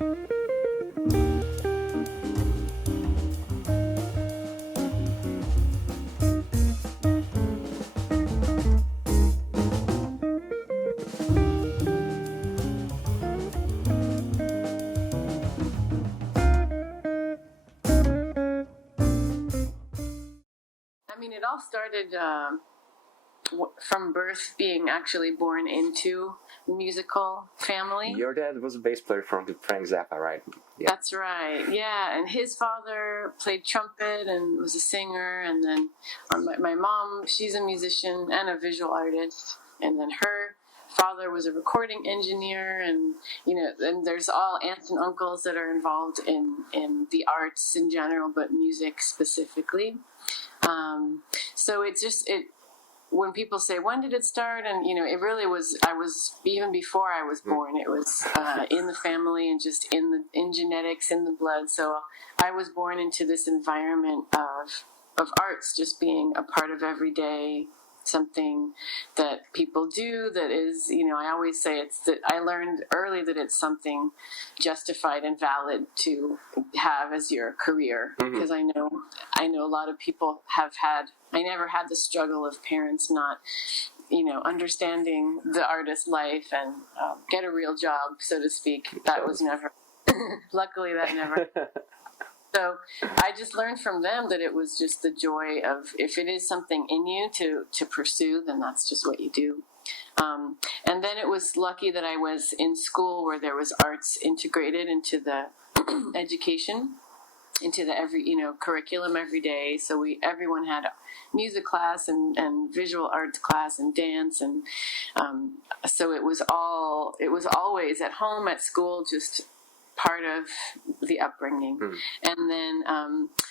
I mean, it all started from birth, being actually born into a musical family. Your dad was a bass player from the Frank Zappa, right? Yeah. That's right, yeah. And his father played trumpet and was a singer. And then my mom, she's a musician and a visual artist. And then her father was a recording engineer. And, and there's all aunts and uncles that are involved in the arts in general, but music specifically. So when people say, when did it start? And, it really was, even before I was born, it was in the family and just in genetics, in the blood. So I was born into this environment of arts just being a part of every day, something that people do that is, I always say it's that I learned early that it's something justified and valid to have as your career. Because I know a lot of people I never had the struggle of parents not, understanding the artist life and get a real job, so to speak. That was never, luckily that never. So I just learned from them that it was just the joy of, if it is something in you to pursue, then that's just what you do. And then it was lucky that I was in school where there was arts integrated into the education, into the curriculum every day. So everyone had a music class and visual arts class and dance. And so it was always at home, at school, just part of the upbringing. And then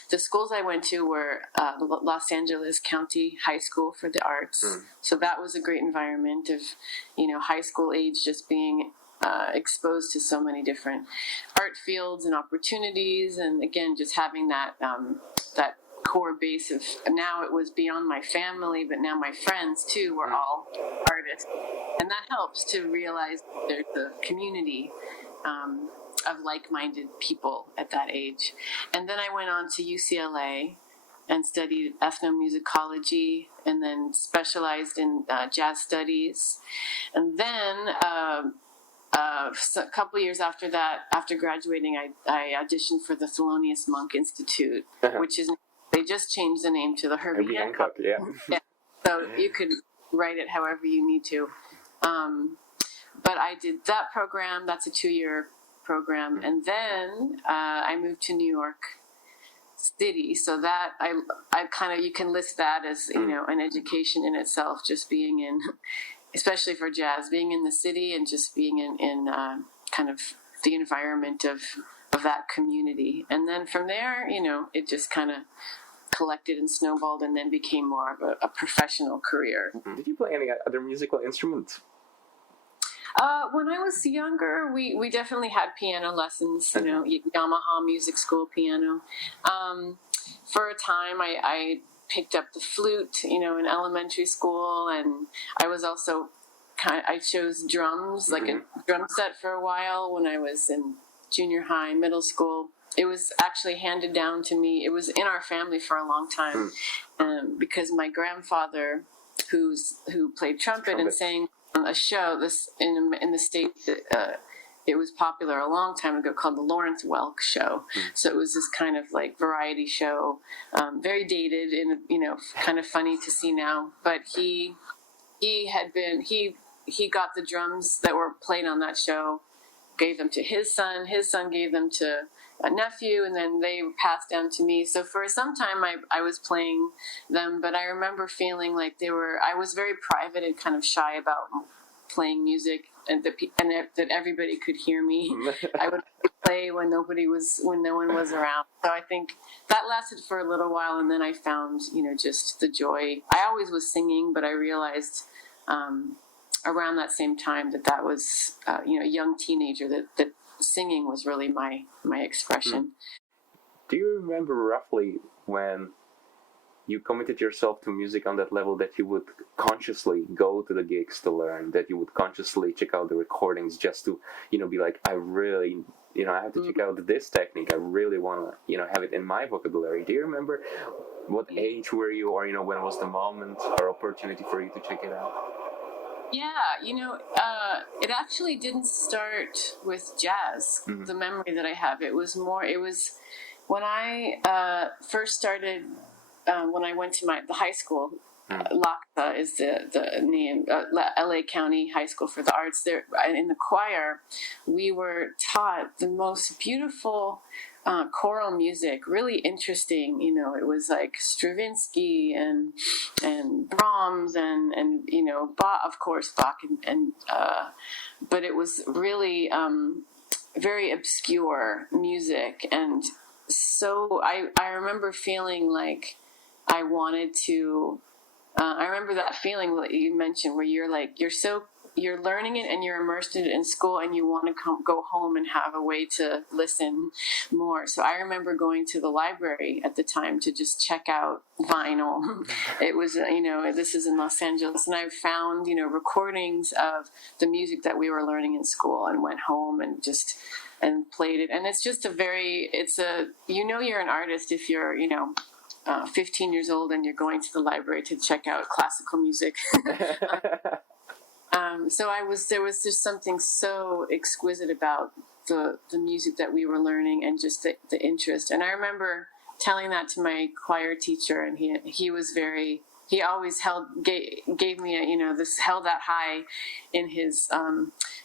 the schools I went to were Los Angeles County High School for the Arts. So that was a great environment of, high school age, just being exposed to so many different art fields and opportunities. And again, just having that core base of, now it was beyond my family, but now my friends too were all artists. And that helps to realize there's a community of like-minded people at that age. And then I went on to UCLA and studied ethnomusicology, and then specialized in jazz studies. And then a couple years after that, after graduating, I auditioned for the Thelonious Monk Institute, which is, they just changed the name to the Herbie Hancock. Yeah. So you could write it however you need to. But I did that program. That's a 2-year program. And then I moved to New York City. So that I kind of, you can list that as, an education in itself, just being in, especially for jazz, being in the city and just being in kind of the environment of that community. And then from there, it just kind of collected and snowballed and then became more of a professional career. Did you play any other musical instruments? When I was younger, we definitely had piano lessons, Yamaha Music School piano. For a time, I picked up the flute, in elementary school, and I was also I chose drums, like a drum set for a while when I was in junior high, middle school. It was actually handed down to me. It was in our family for a long time, because my grandfather, who played trumpet and sang on a show in the States, it was popular a long time ago, called the Lawrence Welk Show. So it was this kind of like variety show, very dated and kind of funny to see now. But he got the drums that were played on that show, gave them to his son gave them to a nephew, and then they passed down to me. So for some time I was playing them, but I remember feeling like I was very private and kind of shy about playing music, and that everybody could hear me. I would play when no one was around. So I think that lasted for a little while, and then I found, just the joy. I always was singing, but I realized around that same time that was, a young teenager, that singing was really my expression. Do you remember roughly when you committed yourself to music on that level, that you would consciously go to the gigs to learn, that you would consciously check out the recordings just to, be like, I really I have to check out this technique. I really want to, have it in my vocabulary. Do you remember what age were you, or, when was the moment or opportunity for you to check it out? Yeah, it actually didn't start with jazz, the memory that I have. It was when I first started, when I went to the high school. LACTA is the name, LA County High School for the Arts. There, in the choir, we were taught the most beautiful choral music, really interesting. It was like Stravinsky and Brahms and Bach, of course, Bach, but it was really very obscure music, and so I remember feeling like I wanted to. I remember that feeling that you mentioned, where you're learning it and you're immersed in it in school, and you want to go home and have a way to listen more. So I remember going to the library at the time to just check out vinyl. It was, this is in Los Angeles, and I found, recordings of the music that we were learning in school, and went home and played it. And it's just you're an artist if you're, 15 years old and you're going to the library to check out classical music. So there was just something so exquisite about the music that we were learning, and just the interest. And I remember telling that to my choir teacher, and he always gave me held that high in his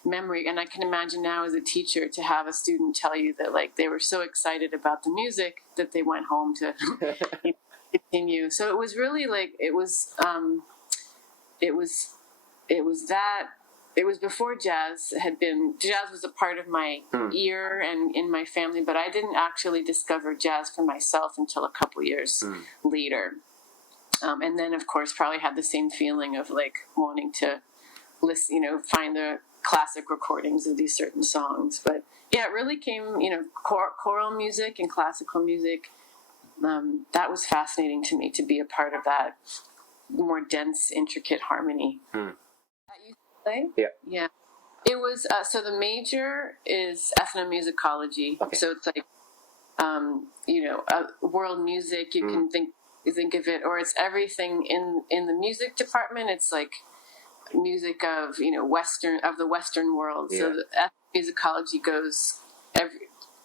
memory. And I can imagine now as a teacher to have a student tell you that they were so excited about the music that they went home to continue. So it was really it was before jazz was a part of my ear and in my family, but I didn't actually discover jazz for myself until a couple years later. And then, of course, probably had the same feeling of wanting to listen, find the classic recordings of these certain songs. But yeah, it really came, choral music and classical music. That was fascinating to me, to be a part of that more dense, intricate harmony. At UCLA? Yeah. It was, so the major is ethnomusicology. Okay. So it's world music. You can think of it, or it's everything in the music department. It's music of the Western world. Yeah. So the ethnomusicology goes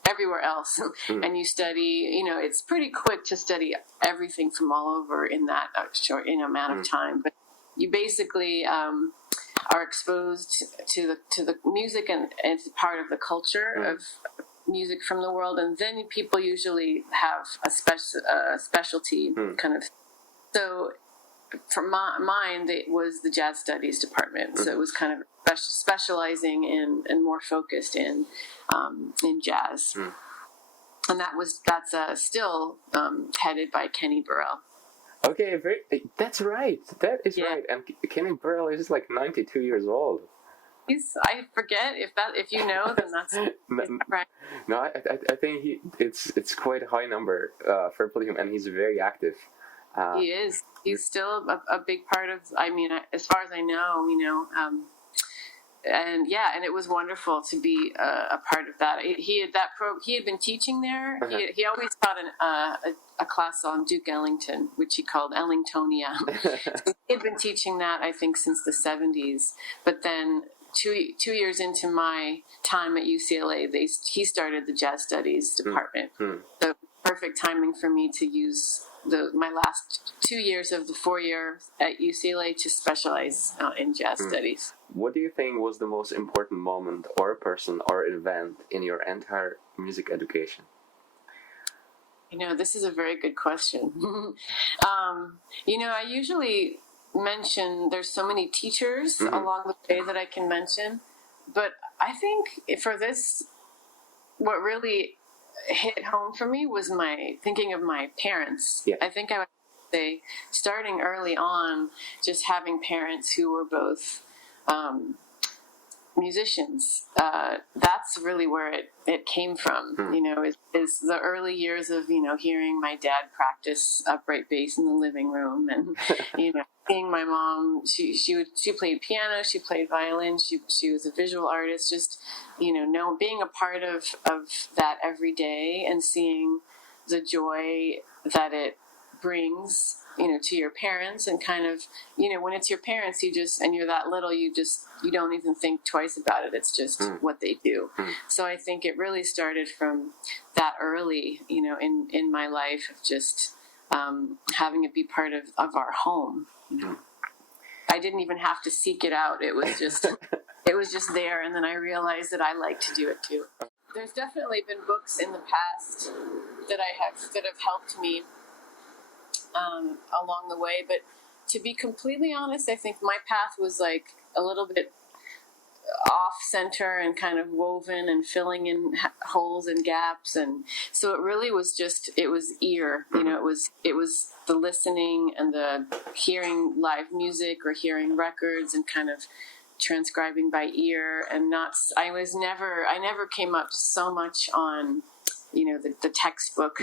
everywhere else, and you study. It's pretty quick to study everything from all over in that short amount of time. But you basically are exposed to the music, and it's part of the culture of music from the world. And then people usually have a specialty kind of. So for mine, it was the jazz studies department. So it was kind of specializing in and more focused in jazz. And that's still headed by Kenny Burrell. Okay, that's right. That is right. And Kenny Burrell is 92 years old. I forget if you know, then that's right. No, I think it's quite a high number for him, and he's very active. He is. He's still a big part of. I mean, as far as I know, and it was wonderful to be a part of that. He had been teaching there. He always taught a class on Duke Ellington, which he called Ellingtonia. So he had been teaching that, I think, since the 70s. But then 2 years into my time at UCLA, he started the jazz studies department. So perfect timing for me to use my last 2 years of the 4-year at UCLA to specialize in jazz studies. What do you think was the most important moment or person or event in your entire music education? This is a very good question. I usually mention there's so many teachers along the way that I can mention, but I think for this, what really hit home for me was thinking of my parents. Yeah. I think I would say, starting early on, just having parents who were both musicians. That's really where it came from, is the early years of, hearing my dad practice upright bass in the living room, and, seeing my mom, she played piano, she played violin, she was a visual artist, just, being a part of that every day and seeing the joy that it brings, to your parents, and kind of, when it's your parents, and you're that little, you don't even think twice about it. It's just what they do. So I think it really started from that early, in my life, of just having it be part of our home. I didn't even have to seek it out. It was just there. And then I realized that I like to do it too. There's definitely been books in the past that have helped me along the way, but to be completely honest, I think my path was like a little bit off center and kind of woven and filling in holes and gaps, and so it really was it was ear, it was the listening and the hearing live music or hearing records and kind of transcribing by ear, and I never came up so much on the textbook.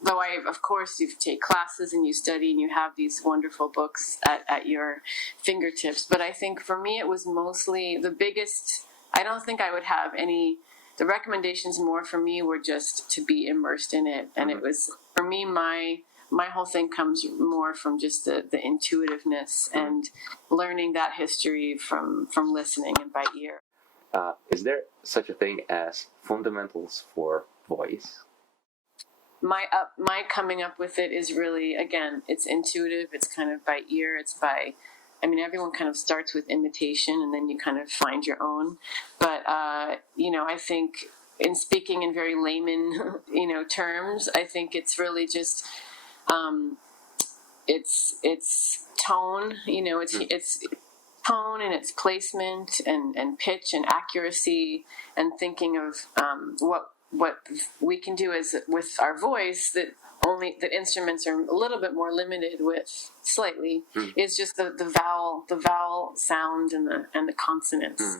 Though of course, you take classes and you study and you have these wonderful books at your fingertips. But I think for me, it was mostly the biggest. I don't think I would have any. The recommendations more for me were just to be immersed in it, and it was for me my whole thing comes more from just the intuitiveness and learning that history from listening and by ear. Is there such a thing as fundamentals for voice? My coming up with it is really, again, it's intuitive. It's kind of by ear. Everyone kind of starts with imitation and then you kind of find your own. But, I think in speaking in very layman, terms, I think it's really just, it's tone, it's tone and its placement and pitch and accuracy, and thinking of, what we can do is with our voice that instruments are a little bit more limited with slightly is just the vowel sound and the consonants.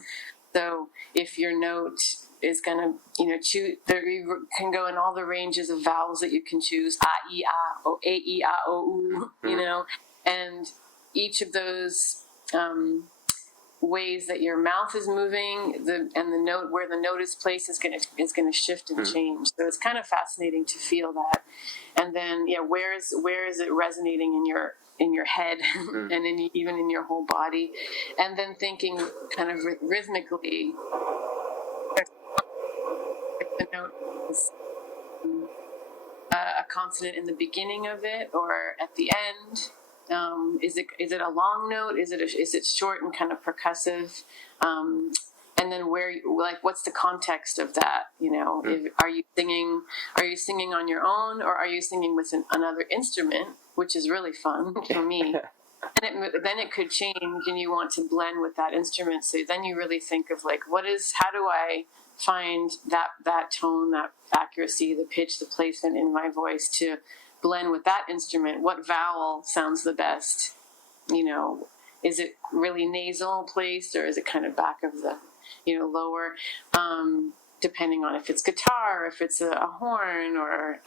So if your note is gonna choose, there you can go in all the ranges of vowels that you can choose, a e a o a e a o u, and each of those ways that your mouth is moving, and the note where the note is placed is gonna shift and change. So it's kind of fascinating to feel that. And then where is it resonating in your head and even in your whole body, and then thinking kind of rhythmically. The note is a consonant in the beginning of it or at the end. Is it a long note? Is it short and kind of percussive? And then what's the context of that? Are you singing on your own, or are you singing with another instrument, which is really fun for me. And then it could change, and you want to blend with that instrument. So then you really think of how do I find that tone, that accuracy, the pitch, the placement in my voice to blend with that instrument. What vowel sounds the best? Is it really nasal placed, or is it kind of back of the, lower? Depending on if it's guitar, if it's a horn, or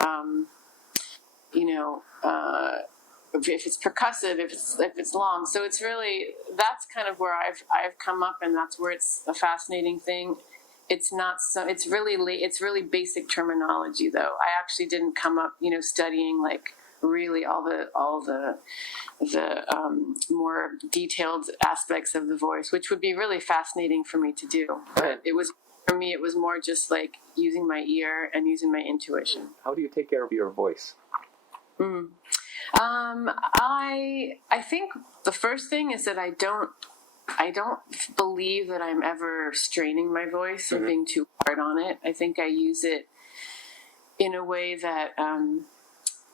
if it's percussive, if it's long. So it's really, that's kind of where I've come up, and that's where it's a fascinating thing. It's not so. It's really basic terminology, though. I actually didn't come up, studying really all the more detailed aspects of the voice, which would be really fascinating for me to do. But for me, it was more just using my ear and using my intuition. How do you take care of your voice? I think the first thing is that I don't believe that I'm ever straining my voice or being too hard on it. I think I use it in a way that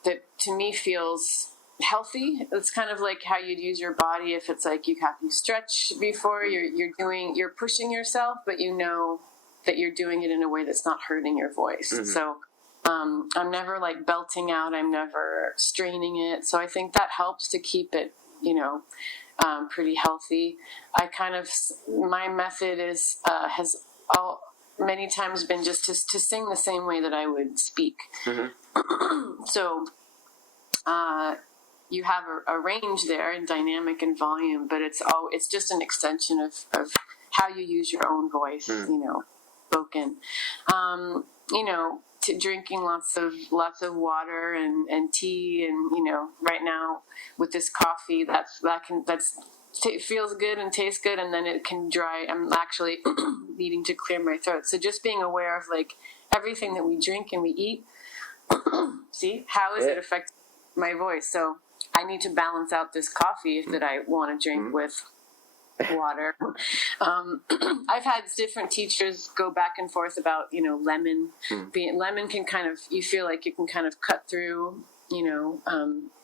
that to me feels healthy. It's kind of like how you'd use your body if it's you stretch before you're pushing yourself, but you know that you're doing it in a way that's not hurting your voice. So I'm never belting out. I'm never straining it. So I think that helps to keep it, pretty healthy. My method has many times been just to sing the same way that I would speak. Mm-hmm. So you have a range there in dynamic and volume, but it's just an extension of how you use your own voice, spoken. Drinking lots of water and tea, and right now with this coffee, it feels good and tastes good, and then it can dry. I'm actually needing to clear my throat. So just being aware of like everything that we drink and we eat. See, how is it affecting my voice? So I need to balance out this coffee that I want to drink with water. I've had different teachers go back and forth about, lemon. Lemon can you feel like you can kind of cut through,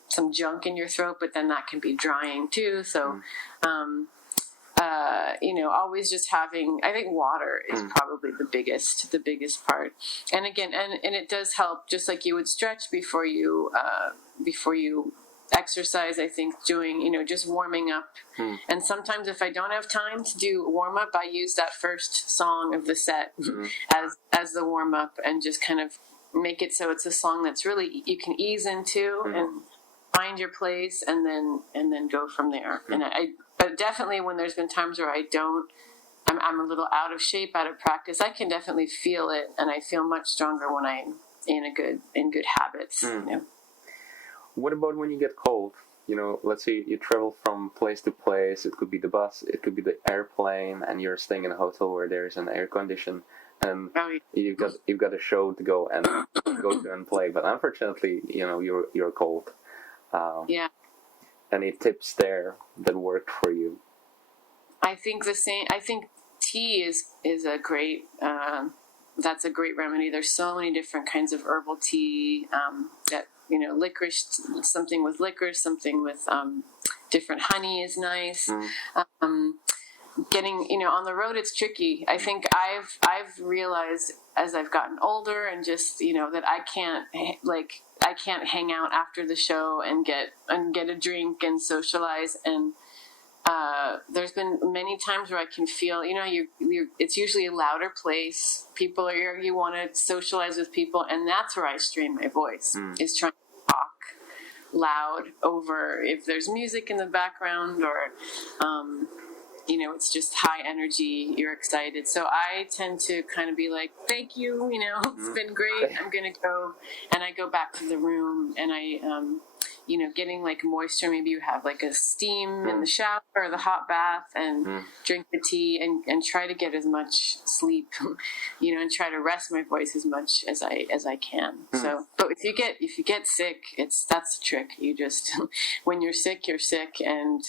some junk in your throat, but then that can be drying too. So, always just having, I think water is probably the biggest part. And again, and it does help, just like you would stretch before you exercise. I think doing, just warming up. And sometimes if I don't have time to do warm up, I use that first song of the set as the warm up, and just kind of make it so it's a song that's really, you can ease into and find your place, and then go from there. But definitely when there's been times where I'm a little out of shape, out of practice, I can definitely feel it, and I feel much stronger when I'm in good habits. What about when you get cold? Let's say you travel from place to place. It could be the bus, it could be the airplane, and you're staying in a hotel where there's an air condition, and you've got a show to go to and play. But unfortunately, you're cold. Any tips there that worked for you? I think the same. I think tea is a great. That's a great remedy. There's so many different kinds of herbal tea that. Licorice, something with licorice, something with different honey is nice. Getting, on the road, it's tricky. I think I've realized as I've gotten older, and just, that I can't hang out after the show and get a drink and socialize. And there's been many times where I can feel, it's usually a louder place. People you want to socialize with people, and that's where I strain my voice, is trying to talk loud over if there's music in the background, or, it's just high energy, you're excited. So I tend to kind of be like, thank you, it's been great. I'm going to go, and I go back to the room, and I, getting like moisture. Maybe you have like a steam in the shower or the hot bath, and drink the tea, and try to get as much sleep, and try to rest my voice as much as I can. So, but if you get sick, that's the trick. You just, when you're sick, and,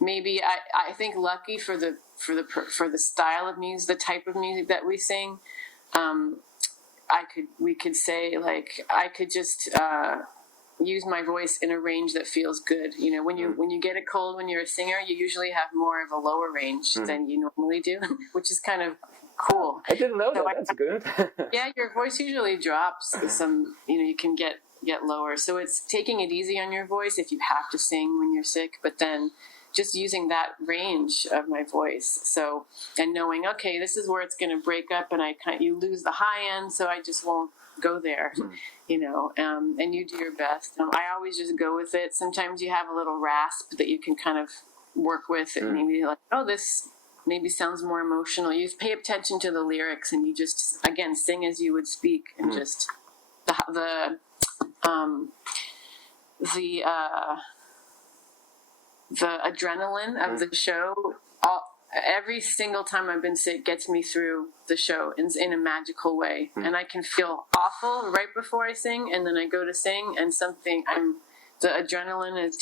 maybe I think lucky for the style of music, the type of music that we sing, we could say, like, I could just, use my voice in a range that feels good. When you get a cold when you're a singer, you usually have more of a lower range than you normally do, which is kind of cool. I didn't know that. That's good. Yeah, your voice usually drops some. You can get lower. So it's taking it easy on your voice if you have to sing when you're sick, but then just using that range of my voice. So, and knowing, okay, this is where it's going to break up, and you lose the high end, so I just won't go there, and you do your best. I always just go with it. Sometimes you have a little rasp that you can kind of work with, and maybe like, oh, this maybe sounds more emotional. You pay attention to the lyrics, and you just, again, sing as you would speak, and just the adrenaline of the show. Every single time I've been sick gets me through the show in a magical way. And I can feel awful right before I sing, and then I go to sing, and the adrenaline has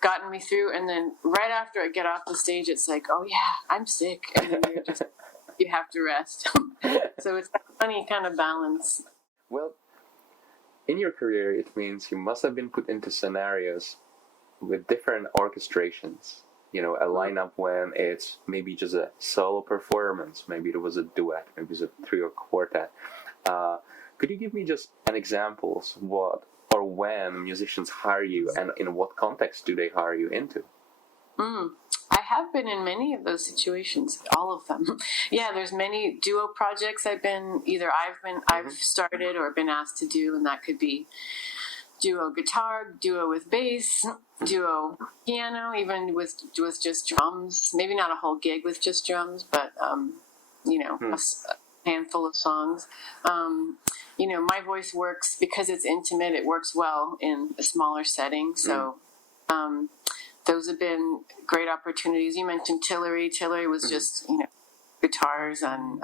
gotten me through, and then right after I get off the stage, it's like, oh yeah, I'm sick, and then you have to rest. So it's a funny kind of balance. Well, in your career, it means you must have been put into scenarios with different orchestrations. A lineup when it's maybe just a solo performance, maybe it was a duet, maybe it's a trio or quartet. Could you give me just an examples what or when musicians hire you, and in what context do they hire you into? I have been in many of those situations, all of them. Yeah, there's many duo projects I've started or been asked to do, and that could be duo guitar, duo with bass, duo piano, even with just drums. Maybe not a whole gig with just drums, but a handful of songs. My voice works because it's intimate. It works well in a smaller setting. So those have been great opportunities. You mentioned Tillery. Tillery was just guitars and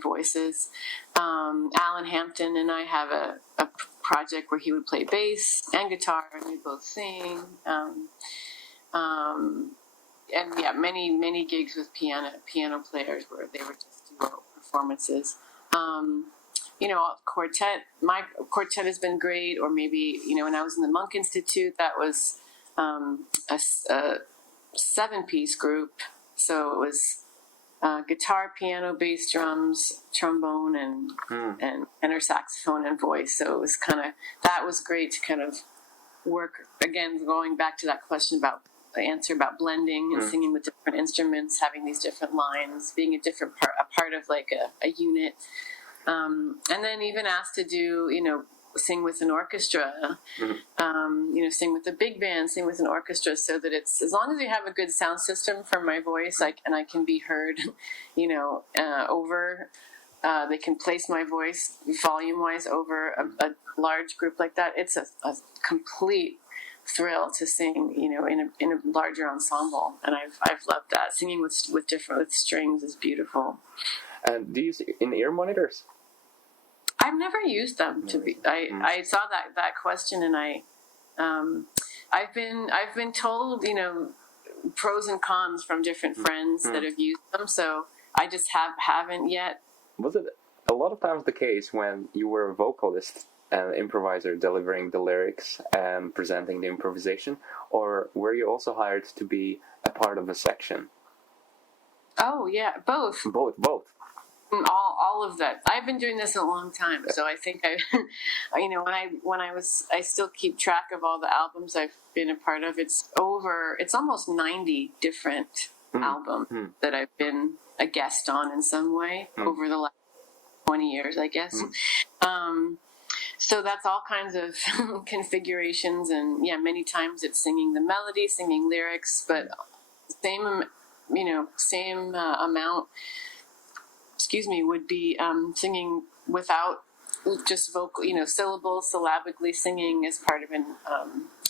voices. Alan Hampton and I have a project where he would play bass and guitar, and we both sing. Many gigs with piano players where they were just duo performances. Quartet. My quartet has been great. Or maybe when I was in the Monk Institute, that was a 7-piece group. So it was guitar, piano, bass, drums, trombone, and tenor saxophone and voice. So it was that was great to kind of work, again, going back to that question about the answer about blending and singing with different instruments, having these different lines, being a part of like a unit. And then even asked to do, sing with an orchestra, sing with a big band, sing with an orchestra, so that it's, as long as you have a good sound system for my voice, and I can be heard, over, they can place my voice volume-wise over a large group like that. It's a complete thrill to sing, in a larger ensemble, and I've loved that. Singing with strings is beautiful. And do you use in-ear monitors? I've never used them I saw that question, and I've been told, pros and cons from different friends that have used them, so I just haven't yet. Was it a lot of times the case when you were a vocalist and improviser delivering the lyrics and presenting the improvisation, or were you also hired to be a part of a section? Oh yeah, both. Both. All of that. I've been doing this a long time, so I think I still keep track of all the albums I've been a part of. It's almost 90 different albums that I've been a guest on in some way over the last 20 years, I guess. So that's all kinds of configurations, and many times it's singing the melody, singing lyrics, but same amount, would be singing without just vocal, syllabically singing as part of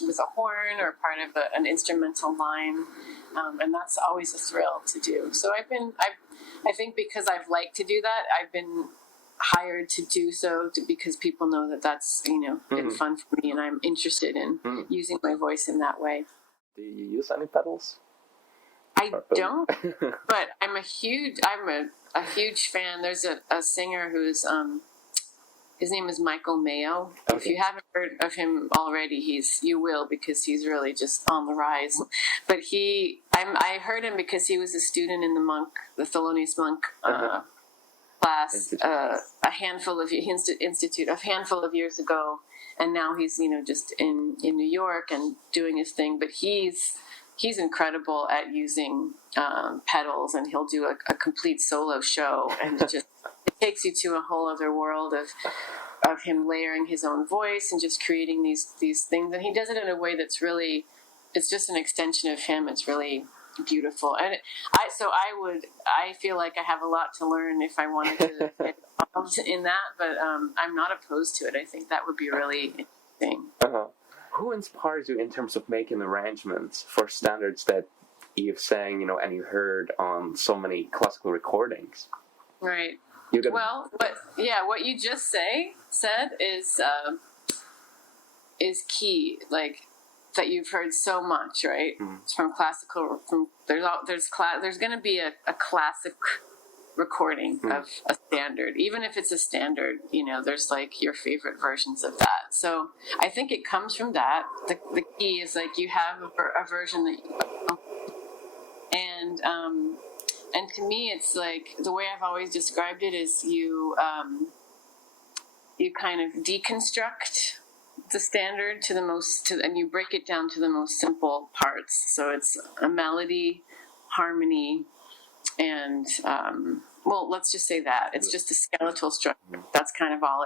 with a horn or part of an instrumental line, and that's always a thrill to do. So I think because I've liked to do that, I've been hired to do so because people know that that's been fun for me, and I'm interested in using my voice in that way. Do you use any pedals? I don't, but I'm a huge fan. There's a singer who's his name is Michael Mayo. Okay. If you haven't heard of him already, you will, because he's really just on the rise. But I heard him because he was a student in the Thelonious Monk class, a handful of years ago, and now he's just in New York and doing his thing. But he's incredible at using pedals, and he'll do a complete solo show, and it takes you to a whole other world of him layering his own voice and just creating these things. And he does it in a way that's really, it's just an extension of him. It's really beautiful. And I feel like I have a lot to learn if I wanted to get involved in that, but I'm not opposed to it. I think that would be really interesting. Who inspires you in terms of making arrangements for standards that you've sang, and you heard on so many classical recordings? Right. What you just said is key. Like, that you've heard so much, right? From classical. There's going to be a classic recording of a standard, even if it's a standard. There's like your favorite versions of that. So I think it comes from that. The key is like you have a version that and to me it's like, the way I've always described it is you kind of deconstruct the standard and you break it down to the most simple parts. So it's a melody, harmony, and well, let's just say that it's just a skeletal structure. That's kind of all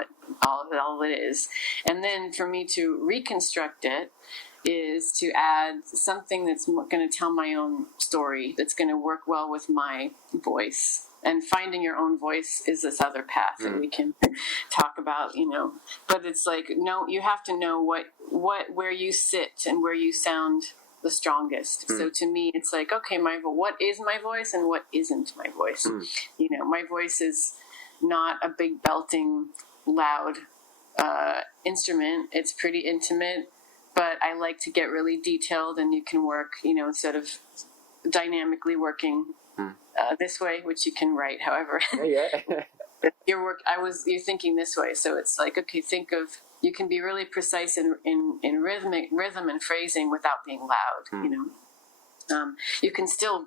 it is. And then for me to reconstruct it is to add something that's going to tell my own story, that's going to work well with my voice. And finding your own voice is this other path that we can talk about, but it's like, no, you have to know where you sit and where you sound the strongest. So to me, it's like, okay, what is my voice and what isn't my voice? My voice is not a big belting, loud instrument. It's pretty intimate, but I like to get really detailed, and you can work, instead of dynamically working this way, which you can write however. You're thinking this way, so it's like, okay, you can be really precise in rhythm and phrasing without being loud. You can still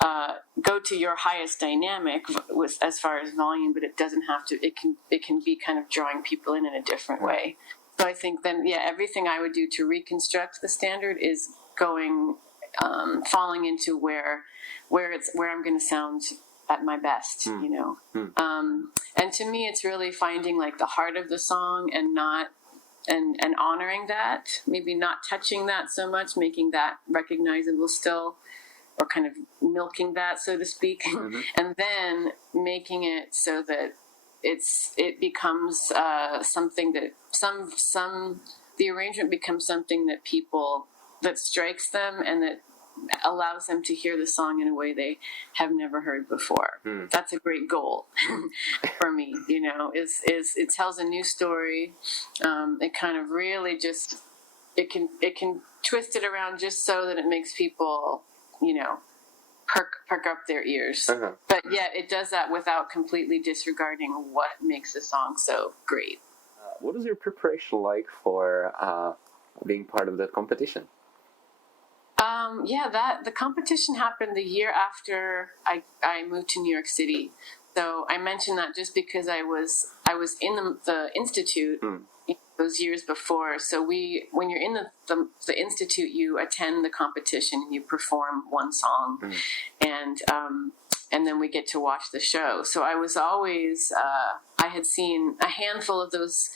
go to your highest dynamic with as far as volume, but it doesn't have to. It can be kind of drawing people in a different way. So I think then, everything I would do to reconstruct the standard is falling into where I'm going to sound at my best, and to me, it's really finding like the heart of the song and honoring that, maybe not touching that so much, making that recognizable still, or kind of milking that, so to speak, and then making it so that it becomes something that the arrangement becomes something that strikes them and that allows them to hear the song in a way they have never heard before. That's a great goal for me. Is it tells a new story. It kind of really just it can twist it around just so that it makes people perk up their ears. But yet it does that without completely disregarding what makes the song so great. What was your preparation like for being part of that competition? The competition happened the year after I moved to New York City. So I mentioned that just because I was in the institute those years before. So when you're in the institute, you attend the competition and you perform one song, and then we get to watch the show. So I was always I had seen a handful of those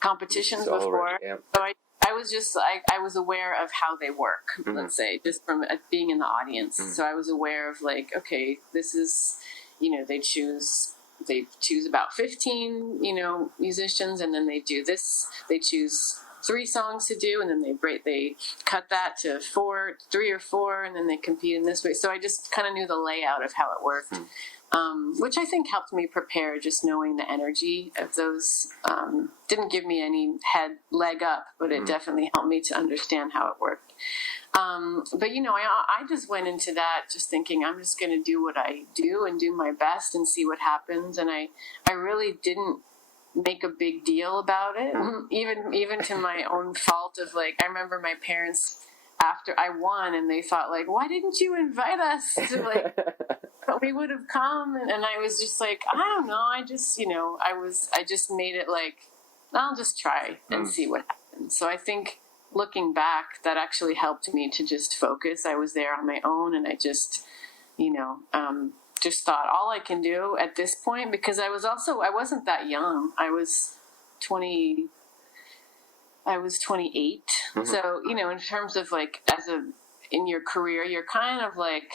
competitions before. So I was just I was aware of how they work, let's say, just from being in the audience. So I was aware of like, okay, this is, they choose about 15, musicians, and then they choose 3 songs to do, and then they cut that to 3 or 4, and then they compete in this way. So I just kind of knew the layout of how it worked. Which I think helped me prepare, just knowing the energy of those. Didn't give me any leg up, but it definitely helped me to understand how it worked. But I just went into that just thinking I'm just going to do what I do and do my best and see what happens. And I really didn't make a big deal about it, even to my own fault of like, I remember my parents after I won, and they thought like, why didn't you invite us to like, we would have come. And I was just like, I don't know. I just, I just made it like, I'll just try and see what happens. So I think looking back, that actually helped me to just focus. I was there on my own, and I just, just thought all I can do at this point, because I wasn't that young. I was 28. So, in terms of like, in your career, you're kind of like,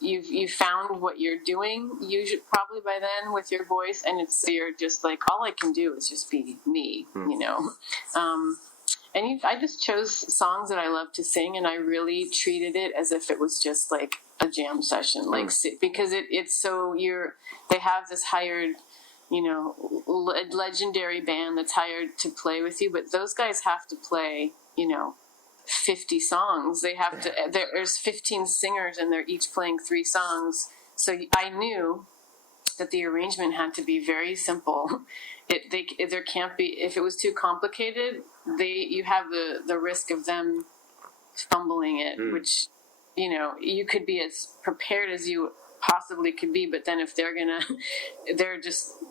you've found what you're doing, usually probably by then with your voice, and you're just like, all I can do is just be me, and I just chose songs that I love to sing, and I really treated it as if it was just like a jam session, like, because it's so they have this hired, legendary band that's hired to play with you, but those guys have to play, 50 songs. They have to, there's 15 singers, and they're each playing 3 songs. So I knew that the arrangement had to be very simple. There can't be, if it was too complicated, you have the risk of them fumbling it, which, you could be as prepared as you possibly could be. But then if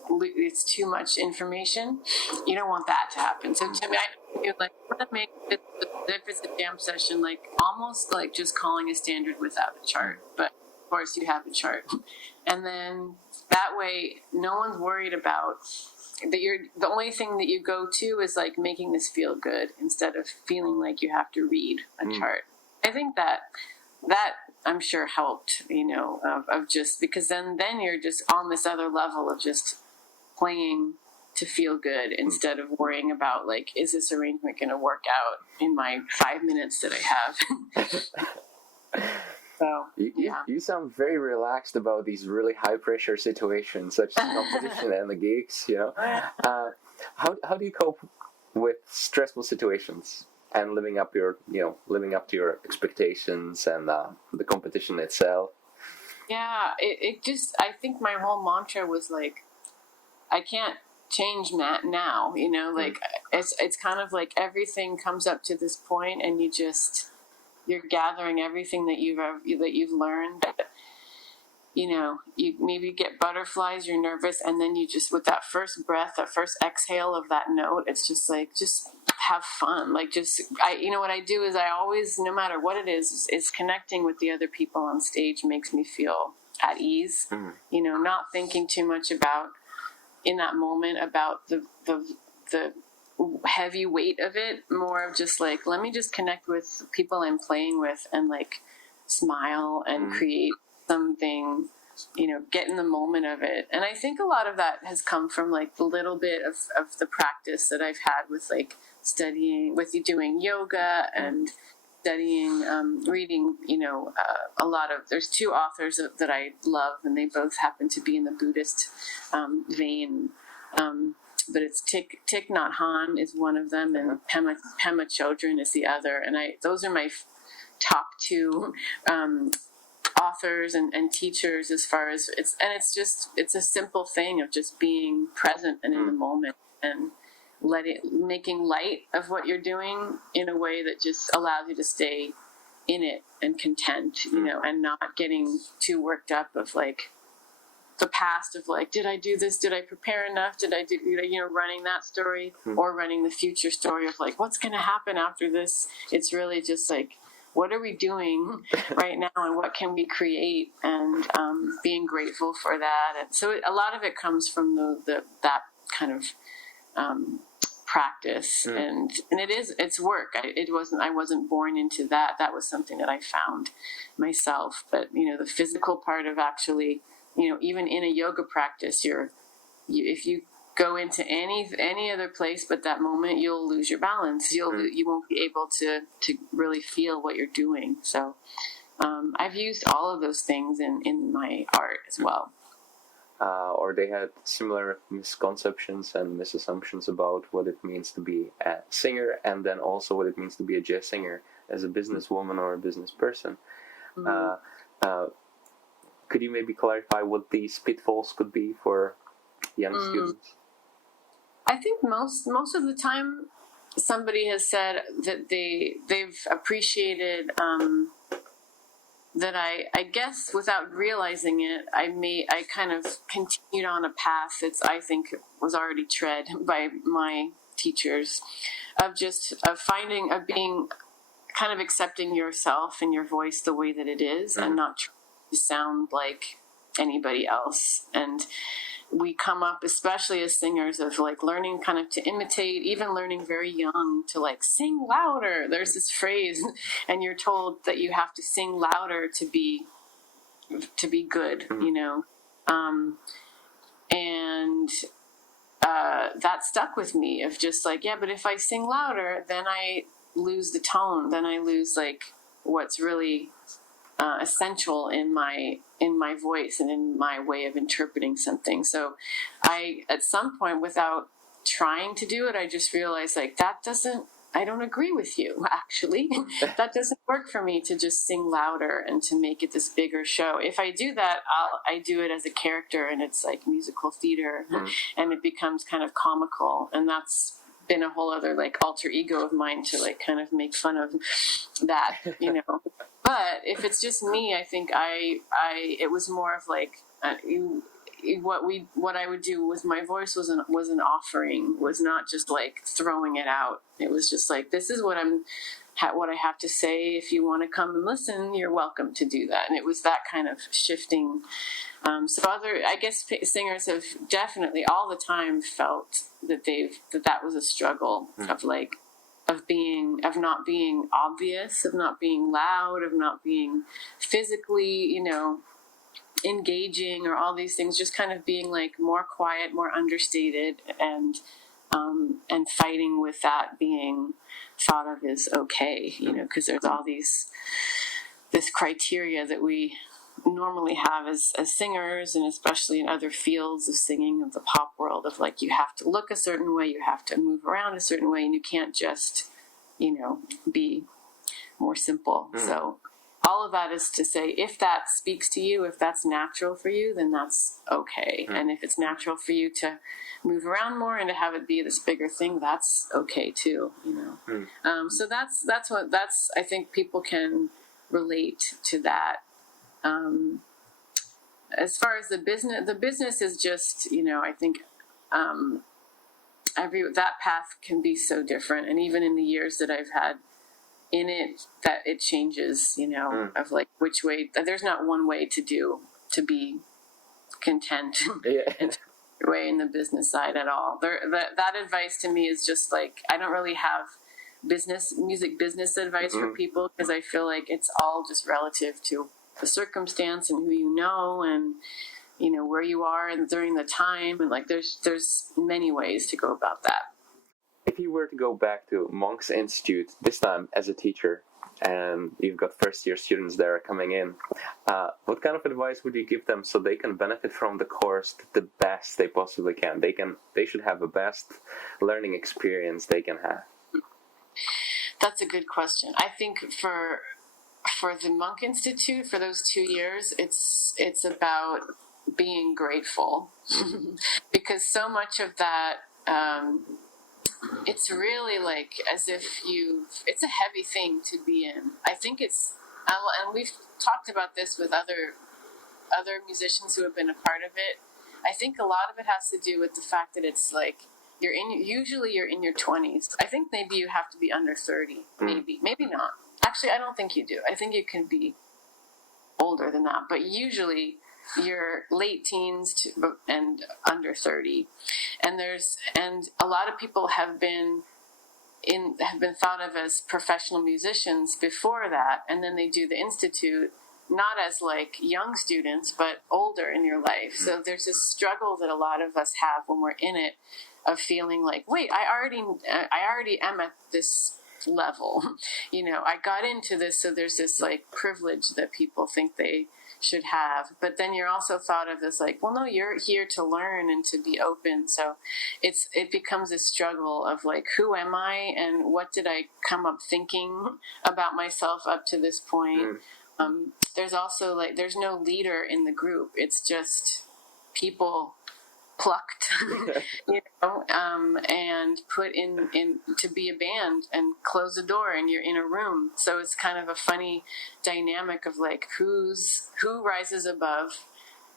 it's too much information, you don't want that to happen. So to me, I feel like I want to make it, if it's a jam session, like almost like just calling a standard without a chart. But of course you have a chart. And then that way no one's worried about that. The only thing that you go to is like making this feel good instead of feeling like you have to read a chart. I think that I'm sure helped, of just because then you're just on this other level of just playing to feel good instead of worrying about like, is this arrangement going to work out in my 5 minutes that I have? So, you sound very relaxed about these really high pressure situations such as competition and the gigs, how do you cope with stressful situations and living up to your expectations and the competition itself? Yeah, I think my whole mantra was like, I can't change that now, like it's kind of like everything comes up to this point and you're gathering everything that you've learned. You maybe get butterflies, you're nervous, and then you just, with that first breath, that first exhale of that note, it's just like, just have fun. Like what I do is I always, no matter what it is connecting with the other people on stage makes me feel at ease. Not thinking too much about in that moment about the heavy weight of it, more of just like, let me just connect with people I'm playing with and like smile and create something, get in the moment of it. And I think a lot of that has come from like the little bit of the practice that I've had with like studying, with doing yoga and studying, reading, a lot of, there's two authors that I love, and they both happen to be in the Buddhist vein. But it's Thich Nhat Hanh is one of them, and Pema Chodron is the other. And those are my top two authors and teachers as far as it's a simple thing of just being present and in the moment and making light of what you're doing in a way that just allows you to stay in it and content, and not getting too worked up of like the past of like, did I do this? Did I prepare enough? Did I do, running that story or running the future story of like, what's going to happen after this? It's really just like, what are we doing right now and what can we create, and being grateful for that. And so a lot of it comes from that kind of practice and it's work. I wasn't born into that. That was something that I found myself. But, the physical part of actually, even in a yoga practice, if you go into any other place but that moment, you'll lose your balance. You won't be able to really feel what you're doing. So I've used all of those things in my art as well. Or they had similar misconceptions and misassumptions about what it means to be a singer, and then also what it means to be a jazz singer as a businesswoman or a business person. Could you maybe clarify what these pitfalls could be for young students? I think most of the time somebody has said that they've appreciated that I guess without realizing it, I kind of continued on a path that I think was already tread by my teachers of being kind of accepting yourself and your voice the way that it is and not trying to sound like anybody else. And we come up, especially as singers, of like learning kind of to imitate, even learning very young to like sing louder. There's this phrase, and you're told that you have to sing louder to be good, and that stuck with me of just like, yeah, but if I sing louder, then I lose the tone, then I lose like what's really essential in my voice and in my way of interpreting something. So at some point, without trying to do it, I just realized like I don't agree with you, actually. That doesn't work for me to just sing louder and to make it this bigger show. If I do that, I do it as a character, and it's like musical theater, and it becomes kind of comical, and that's been a whole other like alter ego of mine to like kind of make fun of that, But if it's just me, I think it was more of like what I would do with my voice was an offering, was not just like throwing it out. It was just like, this is what what I have to say. If you want to come and listen, you're welcome to do that. And it was that kind of shifting. I guess singers have definitely all the time felt that that was a struggle of like, of not being obvious, of not being loud, of not being physically, engaging, or all these things, just kind of being like more quiet, more understated, and fighting with that being thought of as okay, because there's all this criteria that we normally have as singers, and especially in other fields of singing, of the pop world, of like, you have to look a certain way, you have to move around a certain way, and you can't just be more simple. So all of that is to say, if that speaks to you, if that's natural for you, then that's okay. And if it's natural for you to move around more and to have it be this bigger thing, that's okay too, so that's I think people can relate to that. As far as the business is just, I think that path can be so different, and even in the years that I've had in it, that it changes, of like which way. There's not one way to be content and way in the business side at all. That advice to me is just like, I don't really have music business advice for people, because I feel like it's all just relative to the circumstance and who and where you are and during the time, and like there's many ways to go about that. If you were to go back to Monk's Institute this time as a teacher, and you've got first-year students there coming in, what kind of advice would you give them so they can benefit from the course the best they possibly can? They should have the best learning experience they can have. That's a good question. I think for the Monk Institute, for those 2 years, it's about being grateful because so much of that, it's really like as if it's a heavy thing to be in. I think and we've talked about this with other musicians who have been a part of it. I think a lot of it has to do with the fact that it's like, usually you're in your 20s. I think maybe you have to be under 30, maybe not. Actually, I don't think you do. I think you can be older than that, but usually you're late teens and under 30. And a lot of people have been thought of as professional musicians before that, and then they do the institute not as like young students, but older in your life. So there's this struggle that a lot of us have when we're in it, of feeling like, wait, I already am at this level. I got into this, so there's this like privilege that people think they should have. But then you're also thought of as like, well, no, you're here to learn and to be open. So it becomes a struggle of like, who am I and what did I come up thinking about myself up to this point? There's also like, there's no leader in the group. It's just people plucked, and put in to be a band and close the door and you're in a room. So it's kind of a funny dynamic of like, who rises above,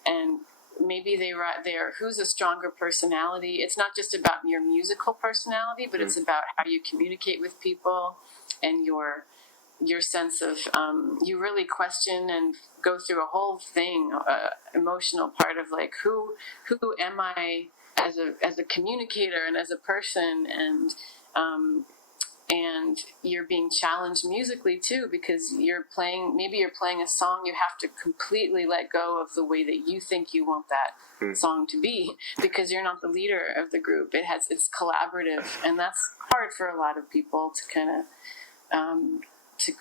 and maybe they're who's a stronger personality. It's not just about your musical personality, but it's about how you communicate with people and your sense of, you really question and go through a whole thing, emotional part of like, who am I as a communicator and as a person, and you're being challenged musically too, because maybe you're playing a song, you have to completely let go of the way that you think you want that song to be, because you're not the leader of the group. It's collaborative, and that's hard for a lot of people to kind of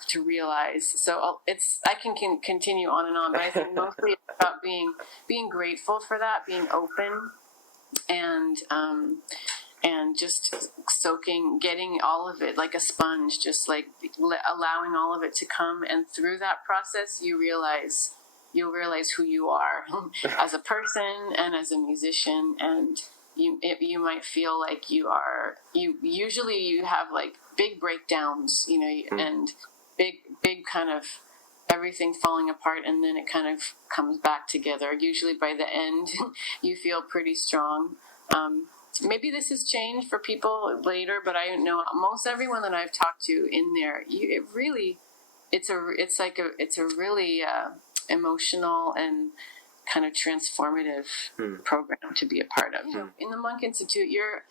to realize. So I can continue on and on, but I think mostly it's about being grateful for that, being open, and just soaking, getting all of it like a sponge, just like allowing all of it to come. And through that process, you'll realize who you are as a person and as a musician. And you might feel like you usually have like big breakdowns, and big kind of everything falling apart, and then it kind of comes back together. Usually by the end, you feel pretty strong. Maybe this has changed for people later, but I know most everyone that I've talked to in there, it's a really emotional and kind of transformative program to be a part of. In the Monk Institute, you're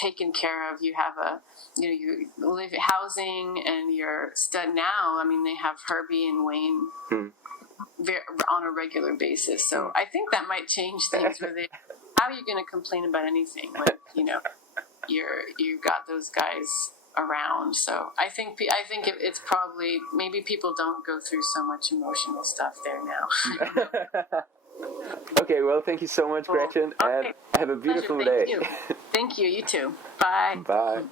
taken care of. You have you live housing, and you're now. I mean, they have Herbie and Wayne on a regular basis. So I think that might change things. How are you going to complain about anything? Like, you've got those guys around. So I think it's probably, maybe people don't go through so much emotional stuff there now. Okay, well, thank you so much, Gretchen, and have a beautiful day. Thank you. You too. Bye. Bye.